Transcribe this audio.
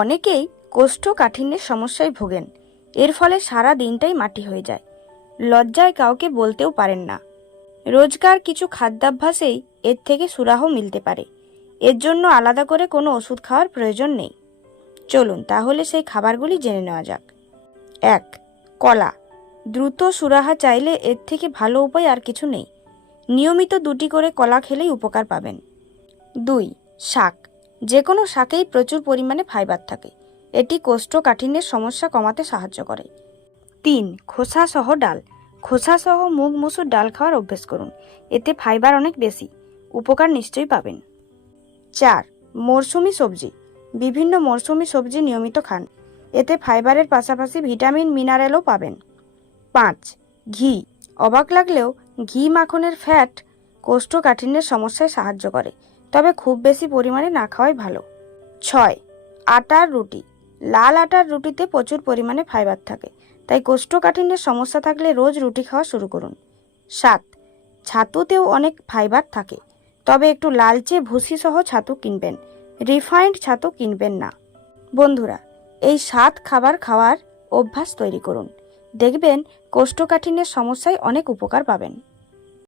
অনেকেই কোষ্ঠকাঠিন্যের সমস্যায় ভোগেন। এর ফলে সারা দিনটাই মাটি হয়ে যায়। লজ্জায় কাউকে বলতেও পারেন না। রোজকার কিছু খাদ্যাভ্যাসেই এর থেকে সুরাহ মিলতে পারে। এর জন্য আলাদা করে কোনো ওষুধ খাওয়ার প্রয়োজন নেই। চলুন তাহলে সেই খাবারগুলি জেনে নেওয়া যাক। 1. কলা। দ্রুত সুরাহা চাইলে এর থেকে ভালো উপায় আর কিছু নেই। নিয়মিত 2টি করে কলা খেলেই উপকার পাবেন। 2. শাক। যে কোনো শাকেই প্রচুর পরিমাণে ফাইবার থাকে। এটি কোষ্ঠকাঠিন্যের সমস্যা কমাতে সাহায্য করে। 3. খোসাসহ ডাল। খোসাসহ মুগ মসুর ডাল খাওয়ার অভ্যেস করুন। এতে ফাইবার অনেক বেশি। উপকার নিশ্চয়ই পাবেন। 4. মরশুমি সবজি। বিভিন্ন মরশুমি সবজি নিয়মিত খান। এতে ফাইবারের পাশাপাশি ভিটামিন মিনারেলও পাবেন। 5. ঘি। অবাক লাগলেও ঘি মাখনের ফ্যাট কোষ্ঠকাঠিন্যের সমস্যায় সাহায্য করে, তবে খুব বেশি পরিমাণে না খাওয়াই ভালো। 6. আটার রুটি। লাল আটার রুটিতে প্রচুর পরিমাণে ফাইবার থাকে, তাই কোষ্ঠকাঠিন্যের সমস্যা থাকলে রোজ রুটি খাওয়া শুরু করুন। 7. ছাতুতেও অনেক ফাইবার থাকে, তবে একটু লালচে ভুসি সহ ছাতু কিনবেন, রিফাইন্ড ছাতু কিনবেন না। বন্ধুরা, এই 7 খাবার খাওয়ার অভ্যাস তৈরি করুন। দেখবেন কোষ্ঠকাঠিন্যের সমস্যায় অনেক উপকার পাবেন।